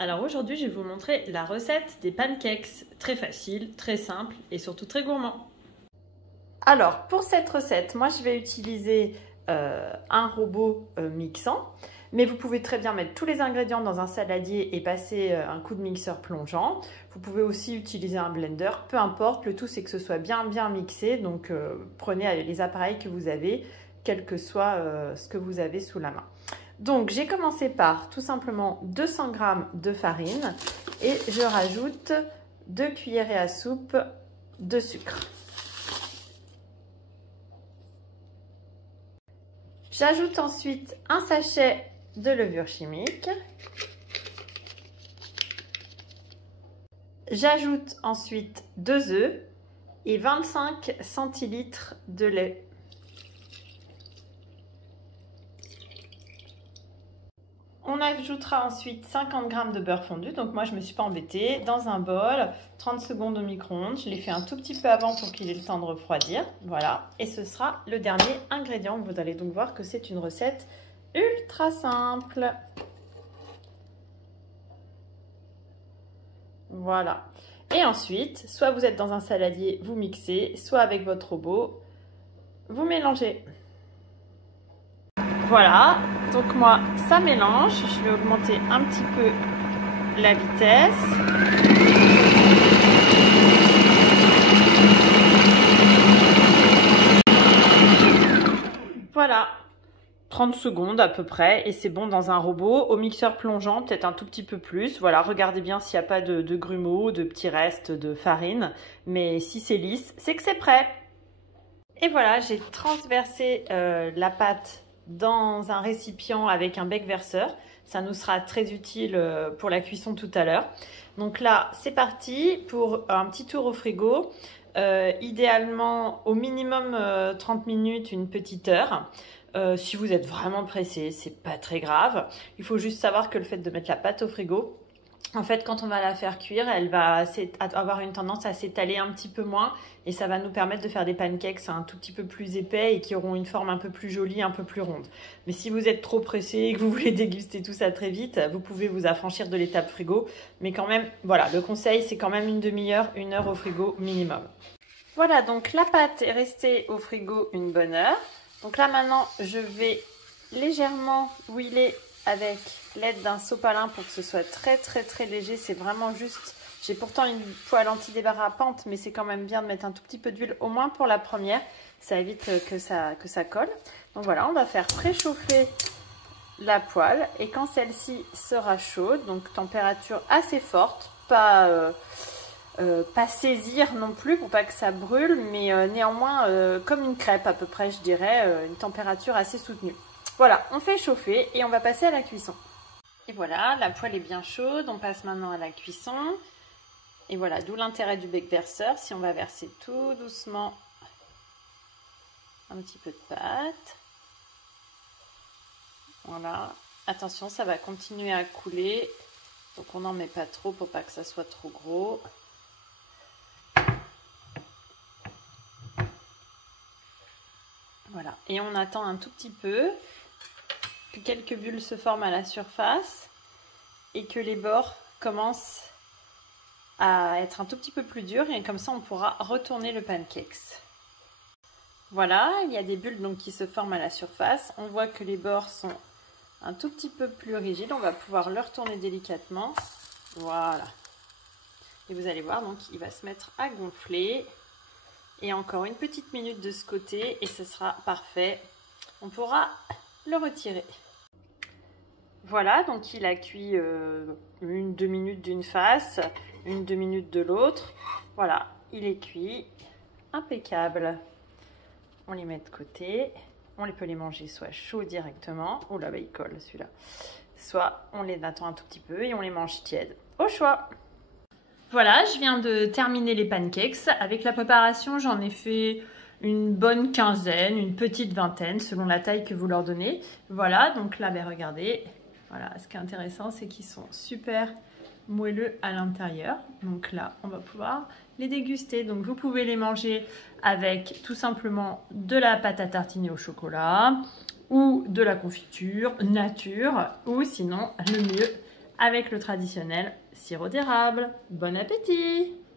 Alors aujourd'hui, je vais vous montrer la recette des pancakes. Très facile, très simple et surtout très gourmand. Alors pour cette recette, moi je vais utiliser un robot mixant. Mais vous pouvez très bien mettre tous les ingrédients dans un saladier et passer un coup de mixeur plongeant. Vous pouvez aussi utiliser un blender, peu importe. Le tout, c'est que ce soit bien mixé. Donc, prenez les appareils que vous avez, quel que soit ce que vous avez sous la main. Donc, j'ai commencé par tout simplement 200 g de farine et je rajoute 2 cuillerées à soupe de sucre. J'ajoute ensuite un sachet de levure chimique. J'ajoute ensuite 2 œufs et 25 centilitres de lait. On ajoutera ensuite 50 g de beurre fondu, donc moi je ne me suis pas embêtée, dans un bol, 30 secondes au micro-ondes. Je l'ai fait un tout petit peu avant pour qu'il ait le temps de refroidir. Voilà, et ce sera le dernier ingrédient. Vous allez donc voir que c'est une recette ultra simple. Voilà. Et ensuite, soit vous êtes dans un saladier, vous mixez, soit avec votre robot, vous mélangez. Voilà, donc moi ça mélange. Je vais augmenter un petit peu la vitesse. Voilà. 30 secondes à peu près et c'est bon dans un robot. Au mixeur plongeant, peut-être un tout petit peu plus. Voilà, regardez bien s'il n'y a pas de grumeaux, de petits restes de farine. Mais si c'est lisse, c'est que c'est prêt. Et voilà, j'ai transversé la pâte dans un récipient avec un bec verseur. Ça nous sera très utile pour la cuisson tout à l'heure. Donc là, c'est parti pour un petit tour au frigo. Idéalement, au minimum 30 minutes, une petite heure. Si vous êtes vraiment pressé, c'est pas très grave. Il faut juste savoir que le fait de mettre la pâte au frigo, en fait, quand on va la faire cuire, elle va avoir une tendance à s'étaler un petit peu moins et ça va nous permettre de faire des pancakes un tout petit peu plus épais et qui auront une forme un peu plus jolie, un peu plus ronde. Mais si vous êtes trop pressé et que vous voulez déguster tout ça très vite, vous pouvez vous affranchir de l'étape frigo. Mais quand même, voilà, le conseil, c'est quand même une demi-heure, 1 heure au frigo minimum. Voilà, donc la pâte est restée au frigo une bonne heure. Donc là, maintenant, je vais légèrement huiler avec l'aide d'un sopalin pour que ce soit très léger. C'est vraiment juste, j'ai pourtant une poêle anti-débarras à pente, mais c'est quand même bien de mettre un tout petit peu d'huile, au moins pour la première. Ça évite que ça colle. Donc voilà, on va faire préchauffer la poêle et quand celle-ci sera chaude, donc température assez forte, pas saisir non plus pour pas que ça brûle, mais néanmoins comme une crêpe à peu près, je dirais, une température assez soutenue. Voilà, on fait chauffer et on va passer à la cuisson. Et voilà, la poêle est bien chaude, on passe maintenant à la cuisson. Et voilà, d'où l'intérêt du bec verseur. Si on va verser tout doucement un petit peu de pâte. Voilà, attention, ça va continuer à couler. Donc on n'en met pas trop pour pas que ça soit trop gros. Voilà, et on attend un tout petit peu que quelques bulles se forment à la surface et que les bords commencent à être un tout petit peu plus durs et comme ça on pourra retourner le pancakes. Voilà, il y a des bulles donc qui se forment à la surface. On voit que les bords sont un tout petit peu plus rigides. On va pouvoir le retourner délicatement. Voilà. Et vous allez voir, donc il va se mettre à gonfler. Et encore une petite minute de ce côté et ce sera parfait. On pourra le retirer. Voilà, donc il a cuit 1-2 minutes d'une face, 1-2 minutes de l'autre. Voilà, il est cuit, impeccable. On les met de côté. On peut les manger soit chaud directement. Oh là, bah, il colle celui-là. Soit on les attend un tout petit peu et on les mange tièdes. Au choix. Voilà, je viens de terminer les pancakes. Avec la préparation, j'en ai fait une bonne quinzaine, une petite vingtaine, selon la taille que vous leur donnez. Voilà, donc là, ben, regardez. Voilà, ce qui est intéressant, c'est qu'ils sont super moelleux à l'intérieur. Donc là, on va pouvoir les déguster. Donc vous pouvez les manger avec tout simplement de la pâte à tartiner au chocolat ou de la confiture nature ou sinon, le mieux, avec le traditionnel sirop d'érable. Bon appétit!